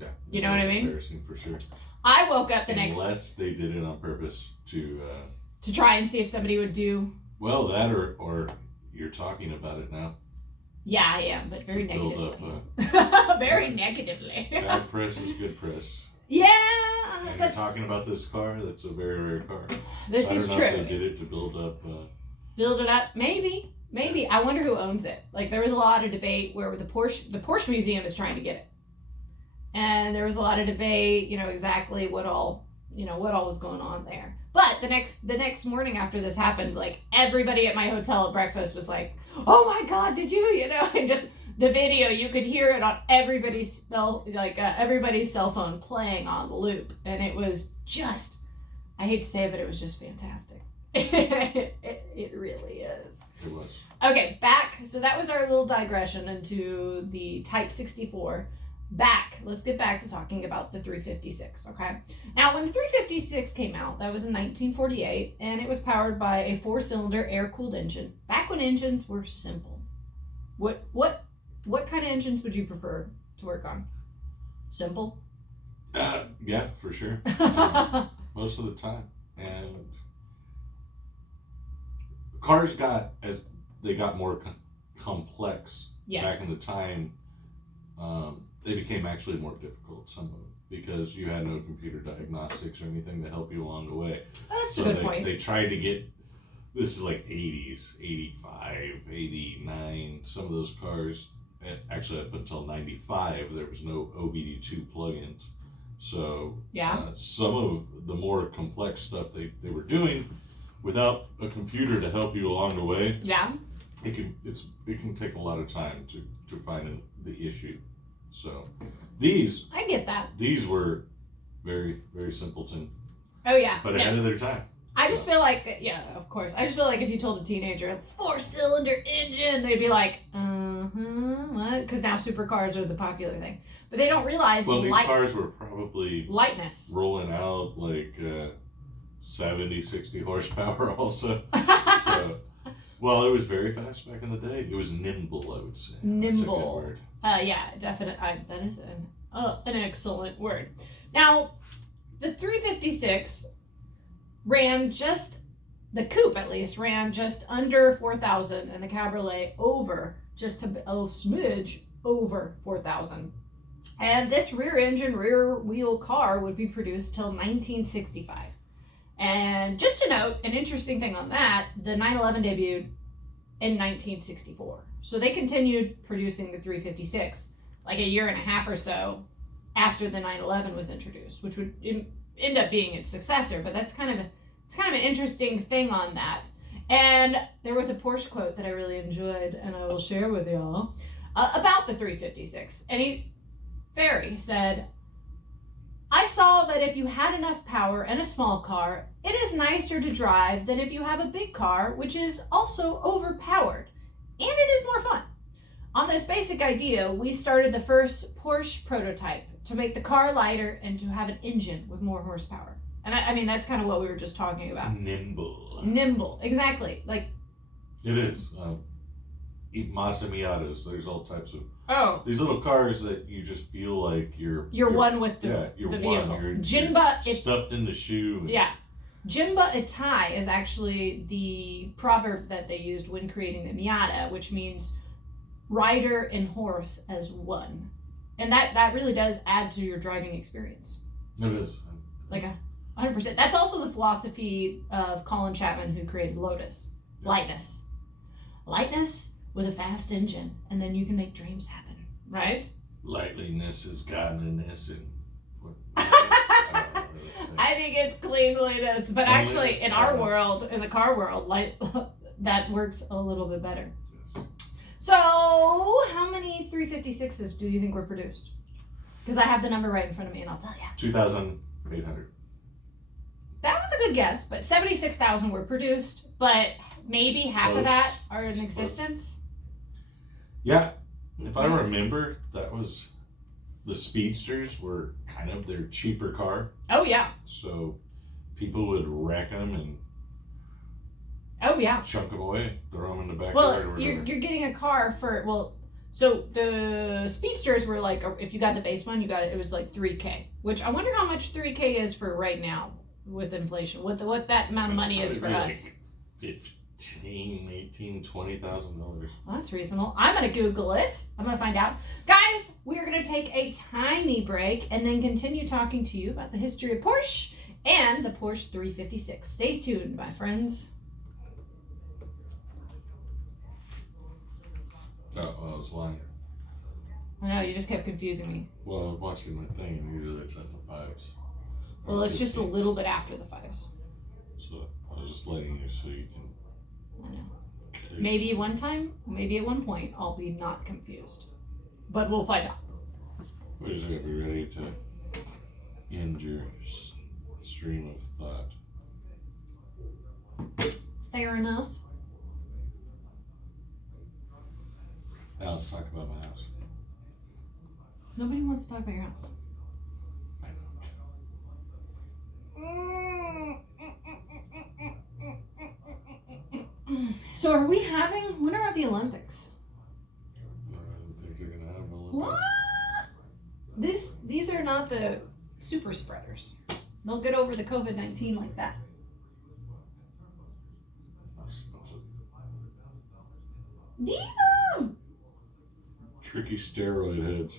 Yeah. You know what I mean? Embarrassing for sure. I woke up unless they did it on purpose to try and see if somebody would do. Well, that or you're talking about it now. Yeah, I am, but very negatively. Very negatively. Bad press is good press. Yeah, and you're talking about this car. That's a very rare car. This is true. I don't know if they did it to build up. Build it up, maybe. I wonder who owns it. Like there was a lot of debate where the Porsche Museum is trying to get it, and there was a lot of debate. You know exactly what all was going on there. But the next morning after this happened, like everybody at my hotel at breakfast was like, "Oh my God, did you?" You know, and just. The video, you could hear it on everybody's cell phone playing on loop. And it was just, I hate to say it, but it was just fantastic. It really is. It was. Okay, back. So that was our little digression into the Type 64. Let's get back to talking about the 356, okay? Now, when the 356 came out, that was in 1948, and it was powered by a 4-cylinder air-cooled engine. Back when engines were simple. What kind of engines would you prefer to work on? Simple? Yeah, for sure. Most of the time. And cars as they got more complex back in the time, they became actually more difficult, some of them, because you had no computer diagnostics or anything to help you along the way. That's a good point. They tried to get, this is like 80s, 85, 89, some of those cars. Actually, up until 95, there was no OBD2 plugins. So some of the more complex stuff they were doing without a computer to help you along the way. Yeah. It can take a lot of time to find the issue. So I get that. These were very, very simpleton. Oh yeah. But ahead of their time. I just feel like, of course. I just feel like if you told a teenager, 4-cylinder engine, they'd be like, what? Because now supercars are the popular thing. But they don't realize these cars were probably lightness rolling out like 70, 60 horsepower also. So, well, it was very fast back in the day. It was nimble, I would say. Nimble. That's a good word. Yeah, definitely. That is an excellent word. Now, the 356... the coupe at least ran just under 4,000 and the cabriolet over just a smidge over 4,000. And this rear wheel car would be produced till 1965. And just to note, an interesting thing on that, the 911 debuted in 1964. So they continued producing the 356 like a year and a half or so after the 911 was introduced, which would end up being its successor. But that's kind of an interesting thing on that. And there was a Porsche quote that I really enjoyed, and I will share with y'all about the 356. And Ferry said, "I saw that if you had enough power and a small car, it is nicer to drive than if you have a big car, which is also overpowered, and it is more fun. On this basic idea, we started the first Porsche prototype to make the car lighter and to have an engine with more horsepower." And I mean, that's kind of what we were just talking about. Nimble, exactly. Like, it is. Mazda Miatas, there's all types of these little cars that you just feel like you're one with the you're the one. vehicle. You're stuffed in the shoe. Yeah. Jinba Itai is actually the proverb that they used when creating the Miata, which means rider and horse as one. And that really does add to your driving experience. It is. Like 100%. That's also the philosophy of Colin Chapman, who created Lotus. Yeah. Lightness with a fast engine, and then you can make dreams happen, right? Lightliness is godliness, and I think it's cleanliness, but actually in our world, in the car world, that works a little bit better. Yes. So how many 356s do you think were produced? Because I have the number right in front of me, and I'll tell you. 2,800. That was a good guess, but 76,000 were produced, but maybe half of that are in existence. Yeah, if I remember, that was the Speedsters were kind of their cheaper car. Oh yeah. So people would wreck them and chunk them away, throw them in the backyard. Well, you're getting a car for so the Speedsters were like, if you got the base one, it was like $3,000, which I wonder how much $3,000 is for right now with inflation. What that amount of money is for us. Like $18,000, $20,000. Well, that's reasonable. I'm gonna Google it. I'm gonna find out. Guys, we are gonna take a tiny break and then continue talking to you about the history of Porsche and the Porsche 356. Stay tuned, my friends. Oh, I was lying. I know, you just kept confusing me. Well, I was watching my thing, and usually it's at the 5s. Well, it's just a little bit after the 5s. So I was just letting you so you can... I know. Maybe one time, maybe at one point, I'll be not confused. But we'll find out. We're just going to be ready to end your stream of thought. Fair enough. Now let's talk about my house. Nobody wants to talk about your house. So are we when are the Olympics? I don't think you're gonna have an Olympics. What? These are not the super spreaders. They'll get over the COVID-19 like that. Damn! Tricky steroid heads.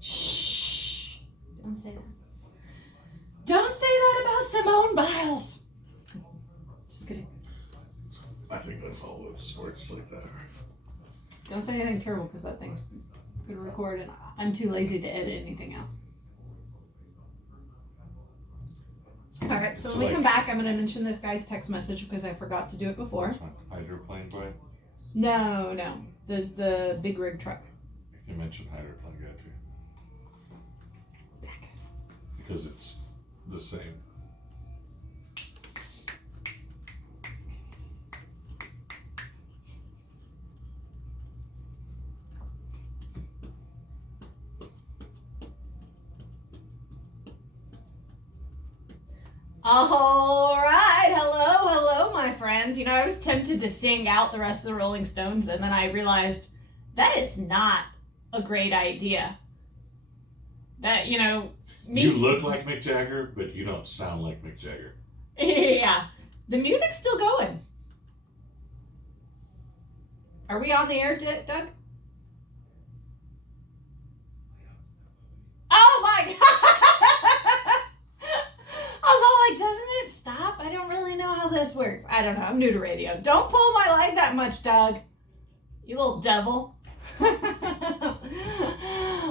Shh! Don't say that. Don't say that about Simone Biles. Just kidding. I think that's all those sports like that are. Don't say anything terrible because that thing's gonna record and I'm too lazy to edit anything out. Alright, so when we come back, I'm gonna mention this guy's text message because I forgot to do it before. Hydroplane boy? No. The big rig truck. You mentioned hydroplane guy too. Back. Because it's the same. All right, hello, my friends. I was tempted to sing out the rest of the Rolling Stones, and then I realized that is not a great idea. That, You look like Mick Jagger, but you don't sound like Mick Jagger. Yeah, the music's still going. Are we on the air, Doug? Oh my God! I was all like, doesn't it stop? I don't how this works. I don't know. I'm new to radio. Don't pull my leg that much, Doug. You little devil.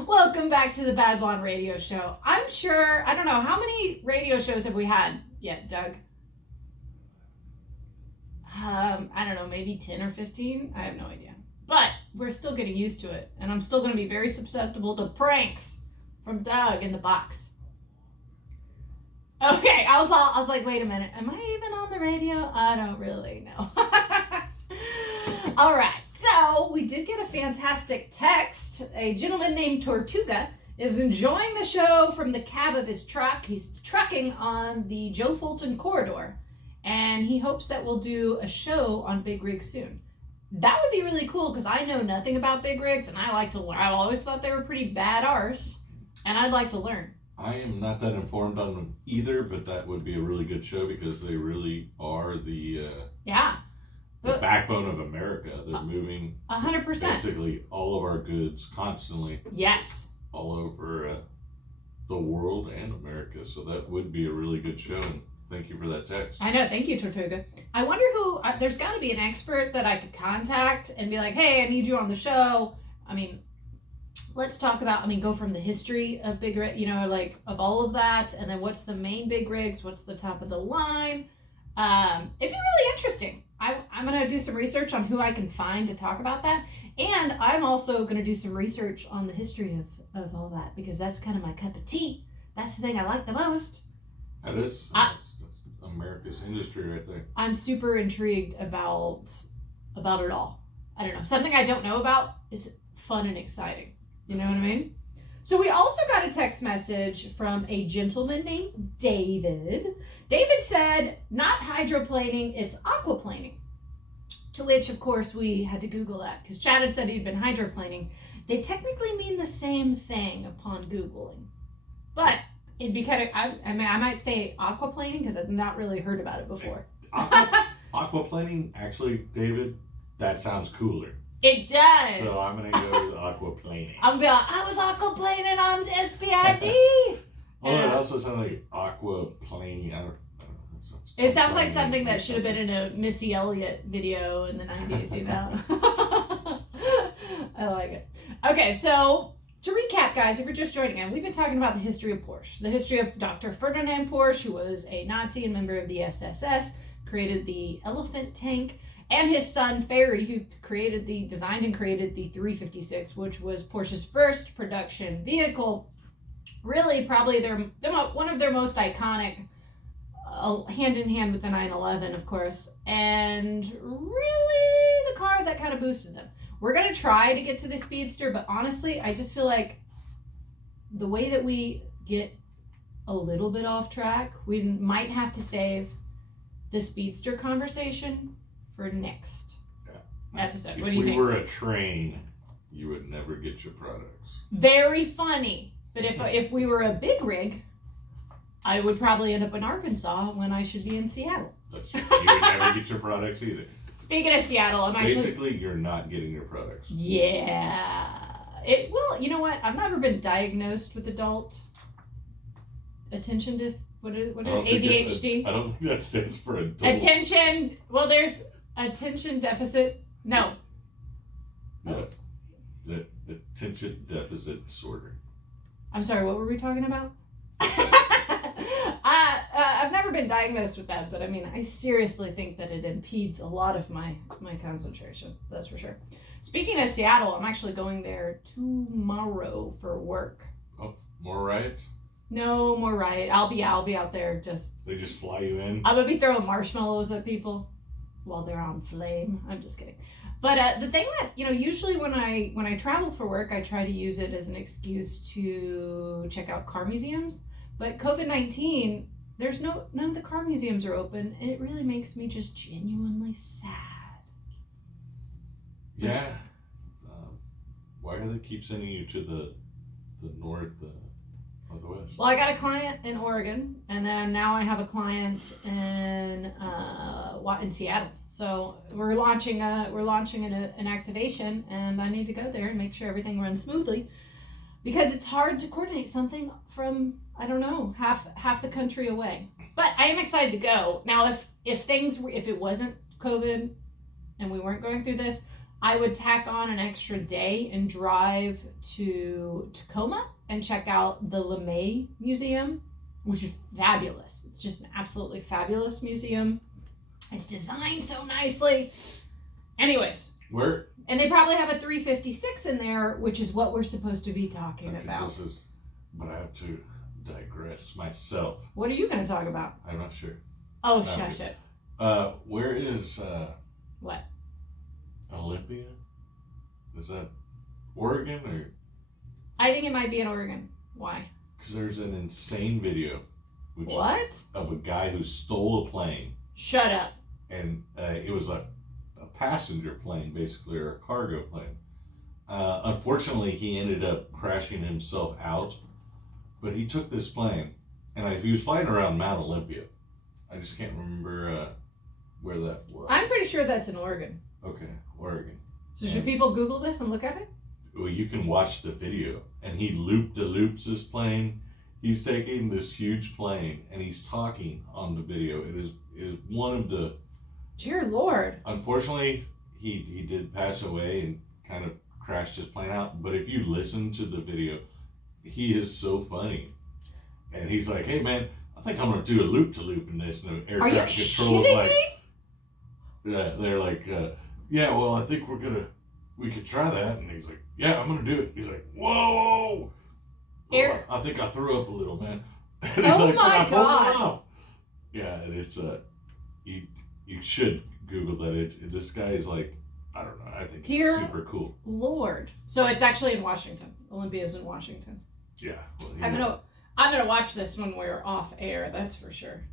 Welcome back to the Bad Blonde Radio Show. I'm sure, I don't know, how many radio shows have we had yet, Doug? I don't know, maybe 10 or 15? I have no idea. But we're still getting used to it. And I'm still going to be very susceptible to pranks from Doug in the box. Okay, I was like, wait a minute. Am I even on the radio? I don't really know. All right. So we did get a fantastic text. A gentleman named Tortuga is enjoying the show from the cab of his truck. He's trucking on the Joe Fulton corridor, and he hopes that we'll do a show on big rigs soon. That would be really cool because I know nothing about big rigs, and I like to learn. I've always thought they were pretty bad arse, and I'd like to learn. I am not that informed on them either, but that would be a really good show because they really are the backbone of America. They're moving 100%. Basically all of our goods constantly. Yes. All over the world and America. So that would be a really good show. And thank you for that text. I know. Thank you, Tortuga. I wonder who, there's got to be an expert that I could contact and be like, hey, I need you on the show. I mean, let's talk about, go from the history of big rig, like of all of that. And then what's the main big rigs? What's the top of the line? It'd be really interesting. I'm going to do some research on who I can find to talk about that. And I'm also going to do some research on the history of all that because that's kind of my cup of tea. That's the thing I like the most. That is. That's America's industry right there. I'm super intrigued about it all. I don't know. Something I don't know about is fun and exciting. You know what I mean? So we also got a text message from a gentleman named David. David said, not hydroplaning, it's aquaplaning. To which, of course, we had to Google that because Chad had said he'd been hydroplaning. They technically mean the same thing upon Googling. But it'd be kind of, I might say aquaplaning because I've not really heard about it before. Aquaplaning, actually, David, that sounds cooler. It does. So I'm going to go with aquaplaning. I'm going, I was aquaplaning on SPID. Well, it also sounds like aquaplaning. I don't know. It sounds like something that should have been in a Missy Elliott video in the 90s, you know? I like it. Okay, so to recap, guys, if you're just joining in, we've been talking about the history of Porsche. The history of Dr. Ferdinand Porsche, who was a Nazi and member of the SSS, created the elephant tank, and his son, Ferry, who designed and created the 356, which was Porsche's first production vehicle. Really, probably one of their most iconic, hand in hand with the 911, of course, and really the car that kind of boosted them. We're going to try to get to the Speedster, but honestly, I just feel like the way that we get a little bit off track, we might have to save the Speedster conversation for next episode. What do you think? If we were a train, you would never get your products. Very funny. But if we were a big rig, I would probably end up in Arkansas when I should be in Seattle. That's true. You would never get your products either. Speaking of Seattle, Basically, you're not getting your products. Yeah. Well, you know what? I've never been diagnosed with adult attention to what is ADHD? I don't think that stands for adult. Attention. Well, there's attention deficit. No. Yes. The attention deficit disorder. I'm sorry. What were we talking about? I've never been diagnosed with that, but I seriously think that it impedes a lot of my concentration. That's for sure. Speaking of Seattle, I'm actually going there tomorrow for work. Oh, more riots? No more riot. I'll be out there They just fly you in? I'm gonna be throwing marshmallows at people while they're on flame. I'm just kidding. But the thing that, usually when I travel for work, I try to use it as an excuse to check out car museums. But COVID-19, none of the car museums are open, and it really makes me just genuinely sad. Yeah. Why do they keep sending you to the north, northwest? Well, I got a client in Oregon, and then now I have a client in Seattle. So we're launching an activation, and I need to go there and make sure everything runs smoothly, because it's hard to coordinate something from, I don't know, half the country away. But I am excited to go. Now, if it wasn't COVID and we weren't going through this, I would tack on an extra day and drive to Tacoma and check out the LeMay Museum, which is fabulous. It's just an absolutely fabulous museum. It's designed so nicely. Anyways. Where? And they probably have a 356 in there, which is what we're supposed to be talking about. But I have to digress myself. What are you going to talk about? I'm not sure. Oh, shush it. Where is what? Olympia? Is that Oregon or? I think it might be in Oregon. Why? Because there's an insane video. What? Of a guy who stole a plane. Shut up. And it was a passenger plane, basically, or a cargo plane. Unfortunately, he ended up crashing himself out. But he took this plane, and he was flying around Mount Olympia. I just can't remember where that was. I'm pretty sure that's in Oregon. Okay, Oregon. So should people Google this and look at it? Well, you can watch the video, and he loop-de-loops his plane. He's taking this huge plane, and he's talking on the video. It is one of the... Dear Lord. Unfortunately, he did pass away and kind of crashed his plane out. But if you listen to the video, he is so funny. And he's like, hey, man, I think I'm going to do a loop-to-loop in this. And the air traffic control is like... they're like, yeah, well, I think we could try that. And he's like, yeah, I'm going to do it. He's like, whoa. Well, I think I threw up a little, man. And he's like, my God. Off. Yeah, and it's you should Google that. This guy is like, I don't know. I think he's super cool. Lord. So it's actually in Washington. Olympia's in Washington. Yeah. Well, I'm gonna watch this when we're off air. That's for sure.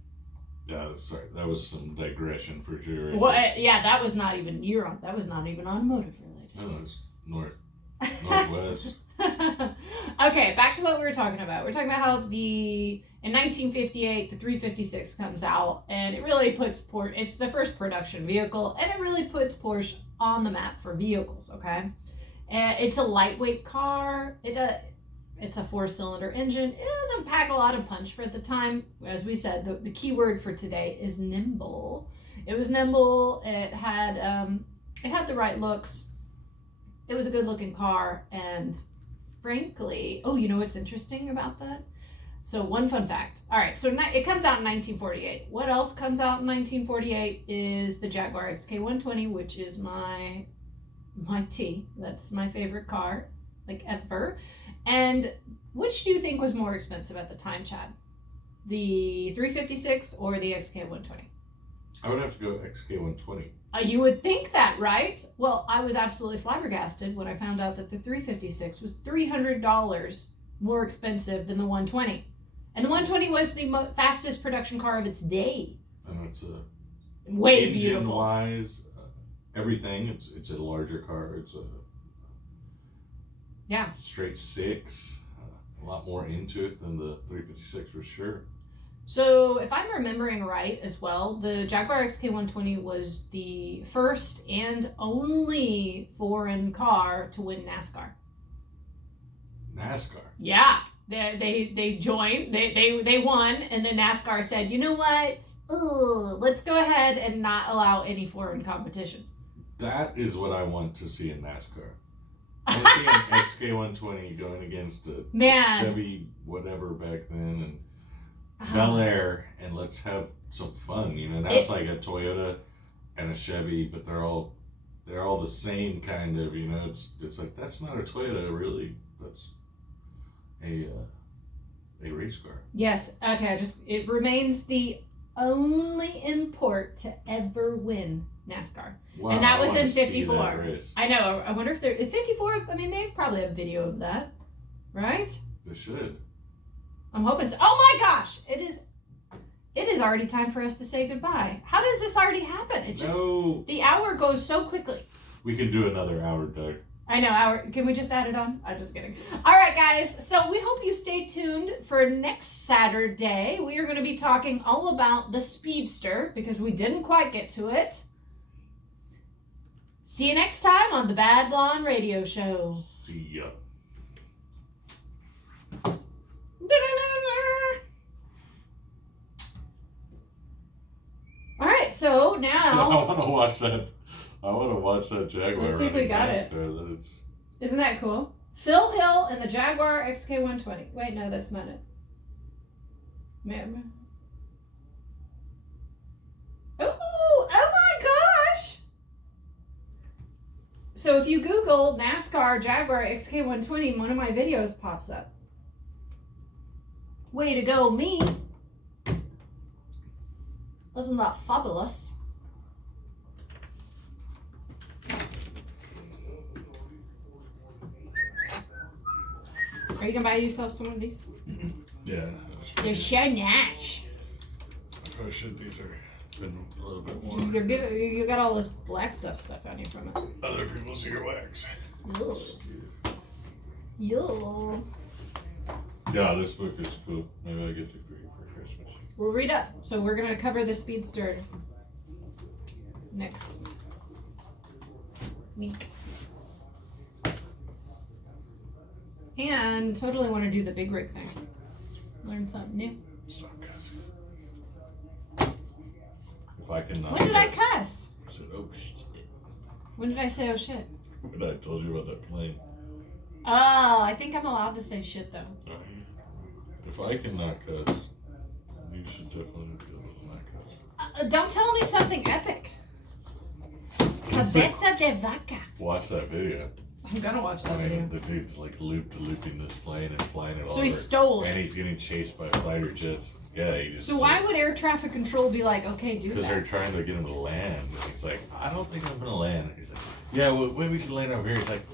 Yeah, sorry. That was some digression for sure. Well, yeah, that was not even That was not even automotive related. No, it's northwest. Okay, back to what we were talking about. We're talking about how in 1958 the 356 comes out, and it really puts it's the first production vehicle, and it really puts Porsche on the map for vehicles. Okay, and it's a lightweight car. It's a 4-cylinder engine. It doesn't pack a lot of punch for the time. As we said, the key word for today is nimble. It was nimble. It had the right looks. It was a good looking car, and frankly, you know what's interesting about that? So one fun fact. All right, so it comes out in 1948. What else comes out in 1948 is the Jaguar XK120, which is my T. That's my favorite car, like ever. And which do you think was more expensive at the time, Chad? The 356 or the XK120? I would have to go XK120. You would think that, right? Well, I was absolutely flabbergasted when I found out that the 356 was $300 more expensive than the 120. And the 120 was the fastest production car of its day. And it's way beautiful. Engine-wise, everything. It's a larger car. It's a straight 6. A lot more into it than the 356 for sure. So if I'm remembering right as well, the Jaguar XK120 was the first and only foreign car to win NASCAR. NASCAR? Yeah. They joined, they won, and then NASCAR said, you know what? Let's go ahead and not allow any foreign competition. That is what I want to see in NASCAR. I want to see an XK120 going against a Chevy whatever back then and Bel Air, and let's have some fun. You know, now it's like a Toyota and a Chevy, but they're all the same kind of. You know, it's like that's not a Toyota really. That's a race car. Yes. Okay. It remains the only import to ever win NASCAR. Wow, and that was in 54. I know. I wonder if they're in 54. I mean, they probably have video of that, right? They should. I'm hoping so. Oh my gosh! It is already time for us to say goodbye. How does this already happen? It's just the hour goes so quickly. We can do another hour, Doug. I know, hour. Can we just add it on? I'm just kidding. All right, guys. So we hope you stay tuned for next Saturday. We are going to be talking all about the Speedster because we didn't quite get to it. See you next time on the Bad Blonde Radio Show. See ya. All right. so I now want to watch that. I want to watch that Jaguar. Let's see if we got it. Isn't that cool? Phil Hill and the Jaguar XK120. Wait, no, that's not it. Man. Oh my gosh! So if you Google NASCAR Jaguar XK120, one of my videos pops up. Way to go, me! Wasn't that fabulous? Are you gonna buy yourself some of these? Yeah. They're so nice. I probably should. These are been a little bit more. You got all this black stuff on you from it. Other people's earwax. Yo. Yeah, this book is cool. Maybe I'll get it for you for Christmas. We'll read up. So we're gonna cover the Speedster next week. And totally want to do the big rig thing. Learn something new. Stop cussing. If I can. When did I cuss? I said, oh shit. When did I say oh shit? When I told you about that plane. Oh, I think I'm allowed to say shit though. If I cannot cuss, you should definitely be able to not cuss. Don't tell me something epic. Cabeza de vaca. Watch that video. I'm gonna watch that video. The dude's like looping this plane and flying it all So he over. stole it. And he's getting chased by fighter jets. Yeah, he just. So why would air traffic control be like, okay, do that? Because they're trying to get him to land. And he's like, I don't think I'm gonna land. And he's like, yeah, well, maybe we can land over here. He's like,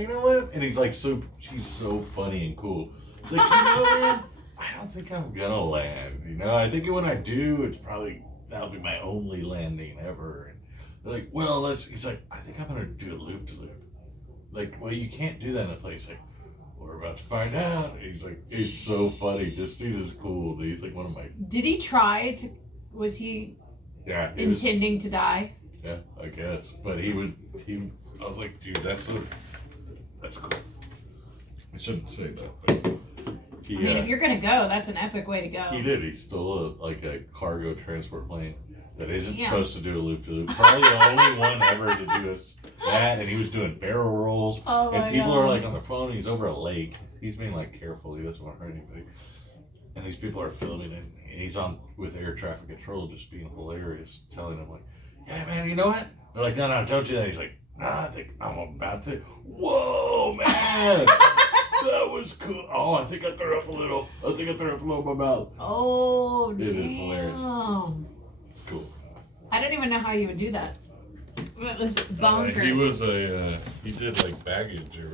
you know what? And he's like, he's so funny and cool. He's like, you know what? I don't think I'm gonna land. You know, I think when I do, that'll be my only landing ever. And they're like, well, he's like, I think I'm gonna do a loop to loop. Like, well, you can't do that in a place. Like, we're about to find out. And he's like, it's so funny. This dude is cool. He's like one of my. Did he try to? Was he? Yeah. Intending to die. Yeah, I guess. But I was like, dude, that's cool. I shouldn't say that, but. I mean, if you're gonna go, that's an epic way to go. He did. He stole a cargo transport plane that isn't Damn. supposed to do a loop to loop. Probably the only one ever to do that. And he was doing barrel rolls. Oh and my people God. are like on their phone. He's over a lake. He's being like careful. He doesn't want to hurt anybody. And these people are filming it. And he's on with air traffic control, just being hilarious, telling them like, "Yeah, man, you know what?" They're like, "No, don't do that." He's like, "Nah, I think I'm about to." Whoa, man. That was cool. Oh, I think I threw up a little. In my mouth. Oh, It is hilarious. damn. It's cool. I don't even know how you would do that. It was bonkers. He did like baggage or